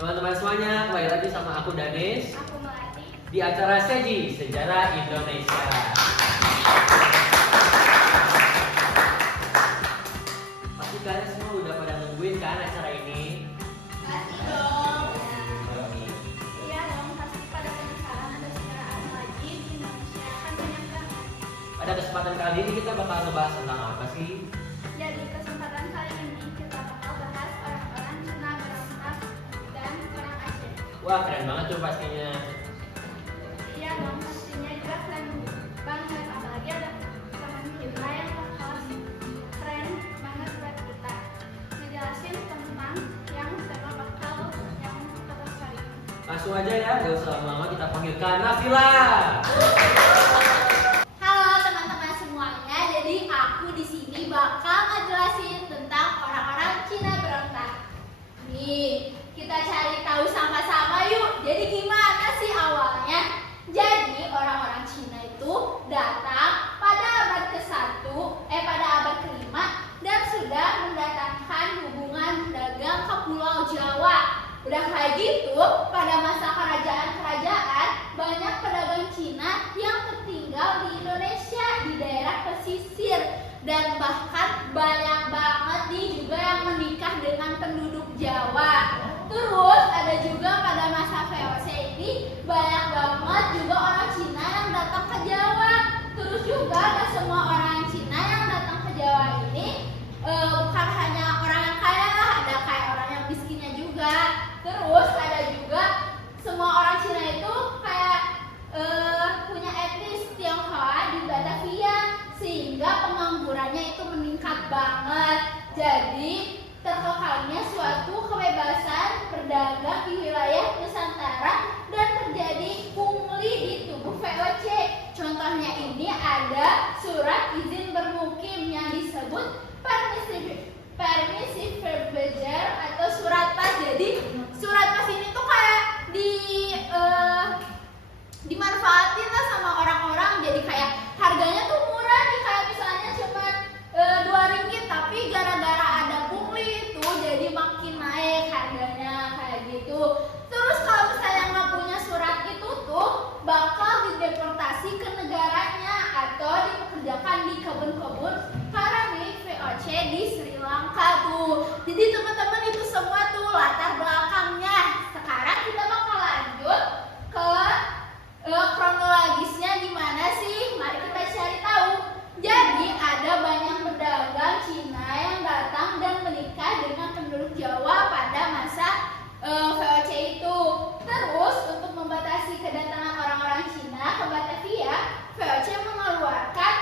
Teman-teman semuanya, kembali lagi sama aku Danis. Aku Melati. Di acara Seji Sejarah Indonesia. Pasti kalian semua udah pada nungguin kan acara ini? Pasti dong. Iya dong, pasti pada penasaran ada sejarah apa lagi di Indonesia. Kan banyak banget. Pada kesempatan kali ini kita bakal ngebahas tentang apa sih? Jadi kesempatan kali ini kita bakal bahas orang-orang Cina berontak dan orang Aceh. Wah, keren banget tuh pastinya. Iya dong, pastinya juga keren banget. Apalagi ada teman kita yang bakal keren banget buat kita ngejelasin tentang yang tema bakal yang kita pelajari. Langsung aja ya, gak usah lama-lama, kita panggilkan Nafila. Halo teman-teman semuanya, jadi aku di sini bakal ngejelasin tentang orang-orang Cina berontak. Nih, kita cari tahu sama-sama yuk. Jadi gimana sih awalnya? Jadi orang-orang Cina itu datang pada abad ke-1, pada abad ke-5 dan sudah mendatangkan hubungan dagang ke Pulau Jawa. Udah kayak gitu, pada masa kerajaan-kerajaan banyak pedagang Cina yang tertinggal di Indonesia di daerah pesisir dan bahkan banyak banget nih juga yang menikah dengan penduduk Jawa. Terus ada juga pada masa VOC ini banyak banget juga orang Cina yang datang ke Jawa. Terus juga ada semua orang Cina yang datang ke Jawa ini bukan hanya orang yang kaya lah, ada kayak orang yang miskinnya juga. Terus ada juga semua orang Cina itu kayak punya etnis Tionghoa di Batavia sehingga penganggurannya itu meningkat banget. Jadi terkekalnya suatu kebebasan berdagang di wilayah Nusantara dan terjadi pungli di tubuh VOC. Contohnya ini ada surat izin bermukim yang disebut permissive verbiage atau surat pas. Jadi surat pas ini tuh kayak dimanfaatin lah sama orang-orang, jadi kayak harganya tuh murah nih, kayak misalnya cuma 2 ringgit, tapi gara-gara ada pungli itu jadi makin naik harganya kayak gitu. Terus kalau misalnya nggak punya surat itu tuh bakal dideportasi ke negaranya atau dipekerjakan di kebun-kebun para milik VOC di Sri Lanka tuh. Jadi teman-teman itu semua tuh latar belakangnya. Sekarang kita bakal lanjut ke kronologisnya gimana sih? Mari kita cari tahu. Jadi ada banyak pedagang Cina yang datang dan menikah dengan penduduk Jawa pada masa VOC itu. Terus untuk membatasi kedatangan orang-orang Cina ke Batavia, VOC mengeluarkan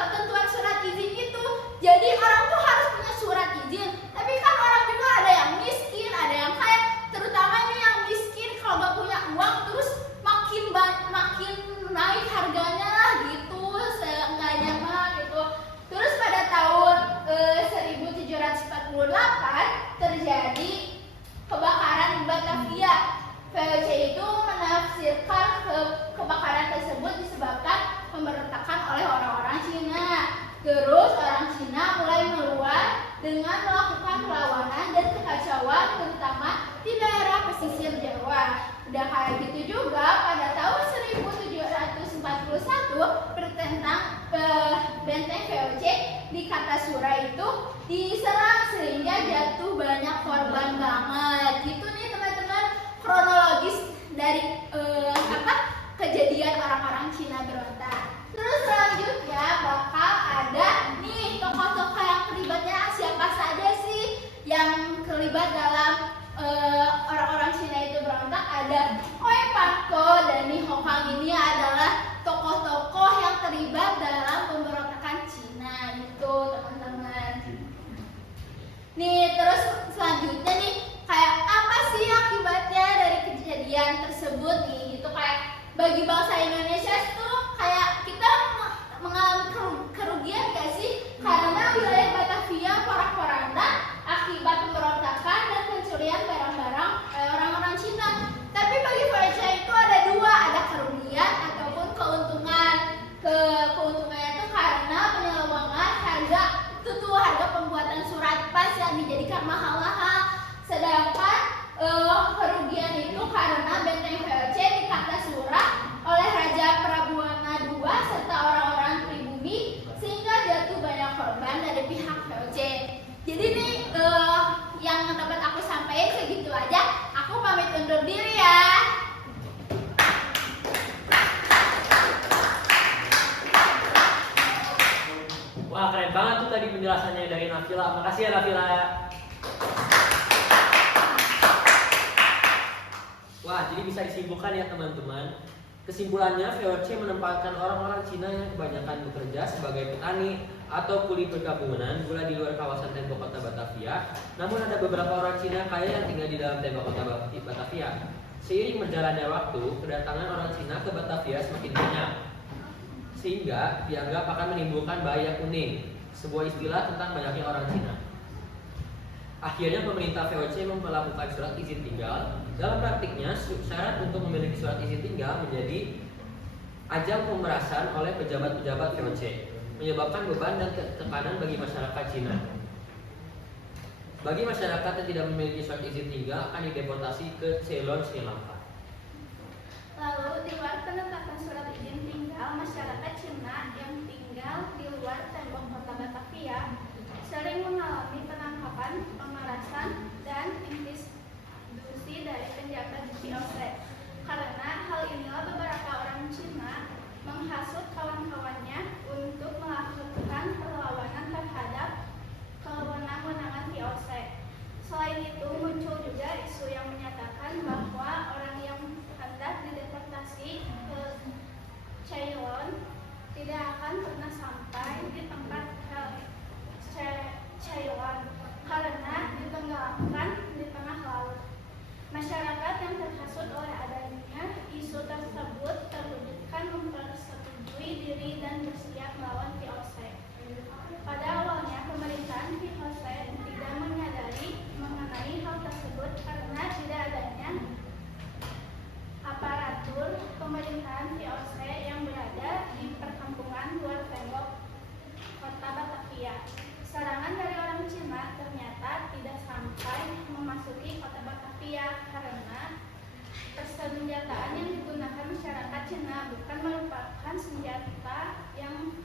ketentuan surat izin itu. Jadi orang tuh harus punya surat izin. Tapi kan orang juga ada yang miskin, ada yang kaya. Terutama ini yang miskin kalau nggak punya uang terus makin naik harganya lah gitu, seenggaknya mah gitu. Terus pada tahun 1748 terjadi kebakaran di Batavia. VOC itu menafsirkan kebakaran tersebut disebabkan pemberontakan oleh orang-orang Cina. Terus orang Cina mulai meluar dengan melakukan perlawanan dan kekacauan terutama di daerah pesisir Jawa. Udah kayak gitu juga pada tahun 1741 benteng VOC di Kartasura itu diserang sehingga jatuh banyak korban banget. Gitu nih teman-teman kronologis dari kejadian orang-orang Cina berontak. Terus selanjutnya bakal ada nih tokoh-tokoh yang terlibatnya, siapa saja sih yang terlibat dalam orang-orang Cina itu berontak. Ada Oi Parko dan Ni Hokang. Ini adalah tokoh-tokoh yang terlibat dalam pemberontakan Cina itu teman-teman. Nih terus selanjutnya nih kayak apa sih akibatnya dari kejadian tersebut nih gitu, kayak bagi bangsa Indonesia itu kayak kita mengalami kerugian gak sih karena wilayah Batavia porak-poranda akibat pemberontakan dan pencurian barang-barang orang-orang Cina. Tapi bagi VOC itu ada dua, ada kerugian ataupun keuntungan. Keuntungannya itu karena penyelewengan harga itu tuh harga pembuatan surat pas yang dijadikan mahal-mahal. Sedangkan Nafila. Makasih ya Nafila. Wah, jadi bisa disimpulkan ya teman-teman. Kesimpulannya, VOC menempatkan orang-orang Cina yang kebanyakan bekerja sebagai petani atau kuli perkebunan gula di luar kawasan tembok kota Batavia. Namun ada beberapa orang Cina kaya yang tinggal di dalam tembok kota Batavia. Seiring berjalannya waktu, kedatangan orang Cina ke Batavia semakin banyak, sehingga dianggap akan menimbulkan bahaya kuning, sebuah istilah tentang banyaknya orang Cina. Akhirnya pemerintah VOC memperlakukan surat izin tinggal. Dalam praktiknya, syarat untuk memiliki surat izin tinggal menjadi ajang pemerasan oleh pejabat-pejabat VOC, menyebabkan beban dan tekanan bagi masyarakat Cina. Bagi masyarakat yang tidak memiliki surat izin tinggal akan dideportasi ke Ceylon, Sri Lanka. Lalu, di luar penetapan surat izin tinggal, masyarakat Cina yang tinggal di luar tembok kota Batavia sering mengalami penangkapan, pemerasan, dan intimidasi dari penjaga VOC. Karena hal inilah beberapa orang Cina menghasut kawan-kawannya untuk melakukan perlawanan terhadap kewenangan VOC. Selain itu, muncul juga isu yang menyatakan bahwa orang yang hendak dideportasi ke Ceylon tidak akan pernah sampai di tempat Ceylon karena ditenggelamkan di tengah laut. Masyarakat yang terhasut oleh adanya isu tersebut terwujudkan mempersetujui diri dan bersiap melawan VOC. Pada awalnya, pemerintahan VOC tidak menyadari mengenai hal tersebut karena tidak adanya aparatur pemerintahan VOC yang berada di perkampungan luar tembok kota Batavia. Serangan dari orang Cina ternyata tidak sampai memasuki kota Batavia karena persenjataan yang digunakan masyarakat Cina bukan merupakan senjata yang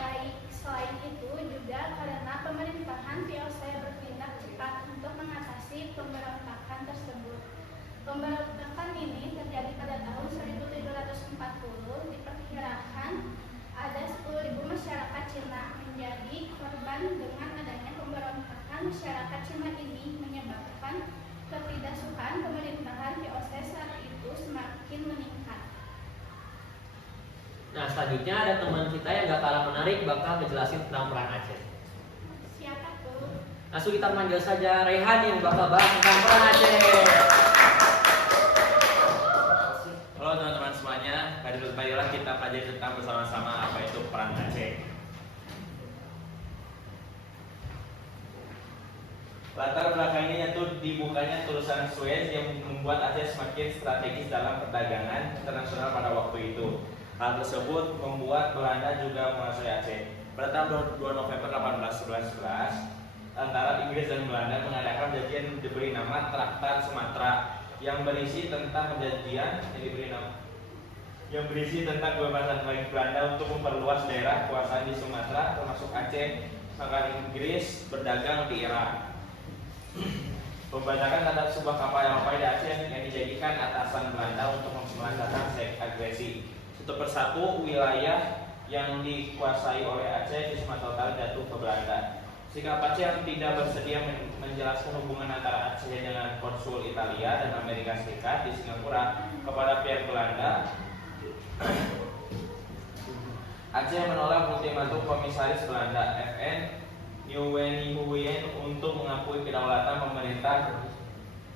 baik. Selain itu juga karena pemerintahan VOC bertindak cepat untuk mengatasi pemberontakan tersebut. Pemberontakan ini terjadi pada tahun 1740. Diperkirakan ada 10.000 masyarakat Cina menjadi korban. Dengan adanya pemberontakan masyarakat Cina ini menyebabkan ketidaksukaan pemerintahan VOC saat itu semakin meningkat. Nah, selanjutnya ada teman kita yang gak kalah menarik bakal ngejelasin tentang peran Aceh. Siapa tuh? Langsung kita panggil saja Rehan yang bakal bahas tentang peran Aceh. Halo teman-teman semuanya, marilah kita pelajari tentang bersama-sama apa itu peran Aceh. Latar belakangnya yaitu dibukanya tulisan Suez yang membuat Aceh semakin strategis dalam perdagangan internasional pada waktu itu. Hal tersebut membuat Belanda juga menguasai Aceh. Pada tahun 2 November 1811, antara Inggris dan Belanda mengadakan perjanjian yang diberi nama Traktat Sumatera yang berisi tentang kebebasan bagi Belanda untuk memperluas daerah kekuasaan di Sumatera termasuk Aceh. Maka Inggris berdagang di Irak. Pembajakan terhadap sebuah kapal yang di Aceh yang dijadikan atasan Belanda untuk memperlancarkan agresi. Satu persatu wilayah yang dikuasai oleh Aceh di Sumatera Utara jatuh ke Belanda. Sikap Aceh yang tidak bersedia menjelaskan hubungan antara Aceh dengan konsul Italia dan Amerika Serikat di Singapura kepada pihak Belanda. Aceh menolak ultimatum komisaris Belanda FN Nieuwenhuyen untuk mengakui kedaulatan pemerintah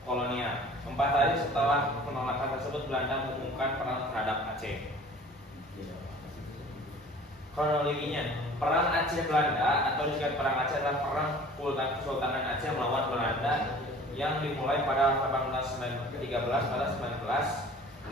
kolonial. 4 hari setelah penolakan tersebut, Belanda mengumumkan perang terhadap Aceh. Kronologinya, perang Aceh Belanda atau disingkat perang Aceh adalah perang Kesultanan Aceh melawan Belanda yang dimulai pada 1813 pada 1984.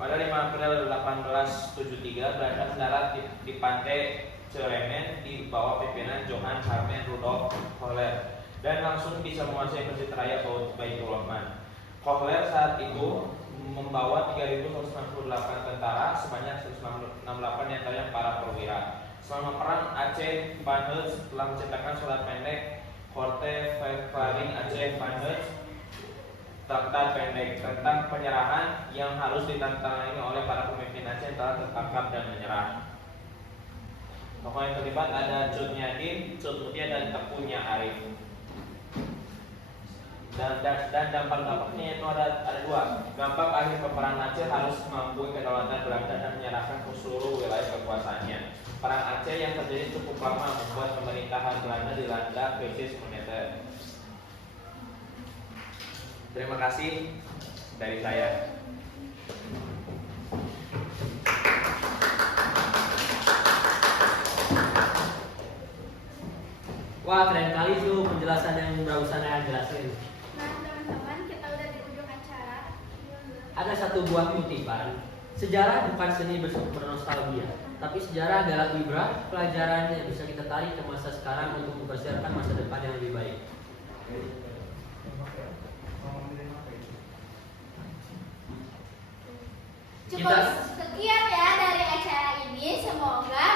Pada 5 April 1873, Belanda mendarat di pantai Ceremen di bawah pimpinan Johann Herman Rudolf Kohler dan langsung bisa menguasai Mesir Raya Baitul-Rahman. Kohler saat itu membawa 3.198 tentara, sebanyak 168 diantaranya para perwira. Selama perang, Aceh Van Hertz telah menciptakan surat pendek Korte Verklaring Aceh Van Hertz, traktat pendek tentang penyerahan yang harus ditandatangani oleh para pemimpin Aceh yang telah tertangkap dan menyerah. Tokoh yang terlibat ada Cut Nyadim, Cut Mutia, dan Tekunya Arif. Dan dampak-dampaknya itu ada dua. Dampak akhir peperangan Aceh harus mampu kedaulatan Belanda dan menyerahkan ke seluruh wilayah kekuasaannya. Perang Aceh yang terjadi cukup lama membuat pemerintahan Belanda dilanda krisis moneter. Terima kasih dari saya. Wah, keren kali tuh penjelasan yang barusan saya jelasin. Nah, teman-teman, kita udah di ujung acara. Ada satu buah kutipan, sejarah bukan seni bernostalgia, tapi sejarah adalah ibrah, pelajaran yang bisa kita tarik ke masa sekarang untuk mempersiapkan masa depan yang lebih baik. Cukup sekian ya dari acara ini. Semoga